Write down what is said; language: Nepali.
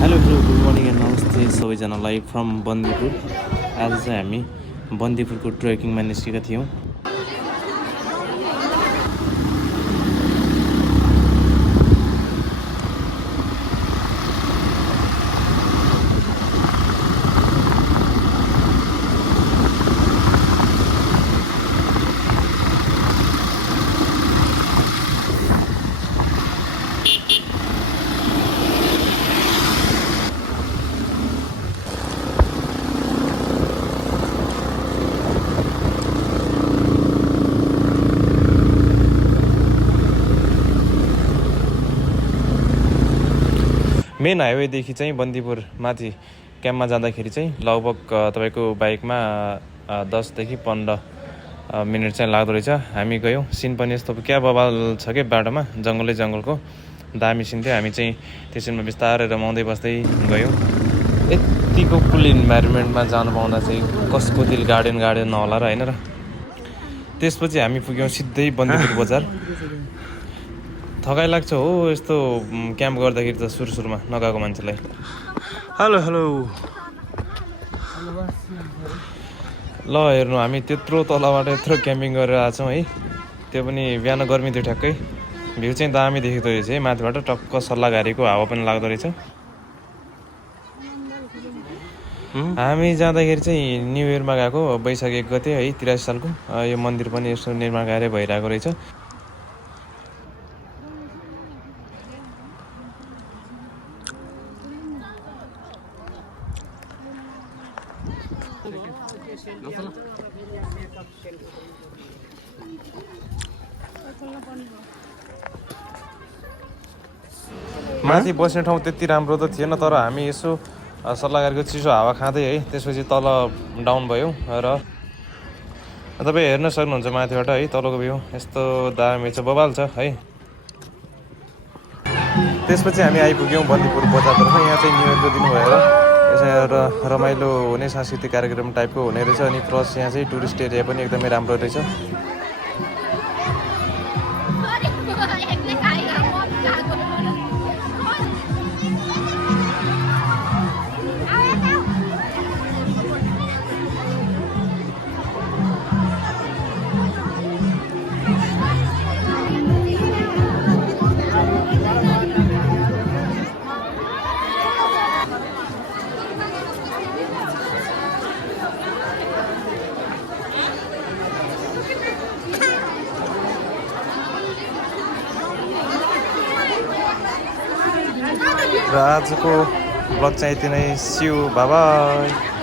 हेलो गुड मर्निङ एन्ड नमस्ते सबैजनालाई फ्रम बन्दीपुर। आज चाहिँ हामी बन्दीपुरको ट्रेकिङमा निस्केका थियौँ। मेन हाइवेदेखि चाहिँ बन्दीपुर माथि क्याम्पमा जाँदाखेरि चाहिँ लगभग तपाईँको बाइकमा 10 देखि 15 मिनट चाहिँ लाग्दो रहेछ। हामी गयौँ। सिन पनि यस्तो क्या बवाल छ क्या बाटोमा, जङ्गलको दामी सिन थियो। हामी चाहिँ त्यो सिनमा बिस्तारै रमाउँदै बस्दै गयौँ। यतिको कुल इन्भाइरोमेन्टमा जानु पाउँदा चाहिँ कसको दिल गार्डन नहोला र होइन र। त्यसपछि हामी पुग्यौँ सिधै बन्दीपुर बजार। थकाइ लाग्छ हो यस्तो क्याम्प गर्दाखेरि त सुरुमा नगएको मान्छेलाई। हेलो ल हेर्नु, हामी त्यत्रो तलबाट यत्रो क्याम्पिङ गरेर आएको छौँ है। त्यो पनि बिहान गर्मी थियो ठ्याक्कै। भ्यू चाहिँ दामी देख्दो रहेछ है माथिबाट, टक्क सल्लाहघारीको हावा पनि लाग्दो रहेछ। हामी जाँदाखेरि चाहिँ न्यु इयरमा गएको, वैशाख 1 गते है, 83 सालको। यो मन्दिर पनि यसो निर्माण कार्य भइरहेको रहेछ। माथि बस्ने ठाउँ त्यति राम्रो त थिएन, तर हामी यसो सल्लाहकारको चिसो हावा खाँदै है त्यसपछि तल डाउन भयौँ। र तपाईँ हेर्न सक्नुहुन्छ माथिबाट है तलको भ्यू यस्तो दामी छ, बवाल छ है। त्यसपछि हामी आइपुग्यौँ बन्दीपुर बजारतर्फ। यहाँ चाहिँ न्यु इयरको दिन भएर यसो रमाइलो हुने सांस्कृतिक कार्यक्रम टाइपको हुने रहेछ। अनि प्लस यहाँ चाहिँ टुरिस्ट एरिया पनि एकदमै राम्रो रहेछ। र आजको ब्लग चाहिँ यति नै। सिउ बाइ।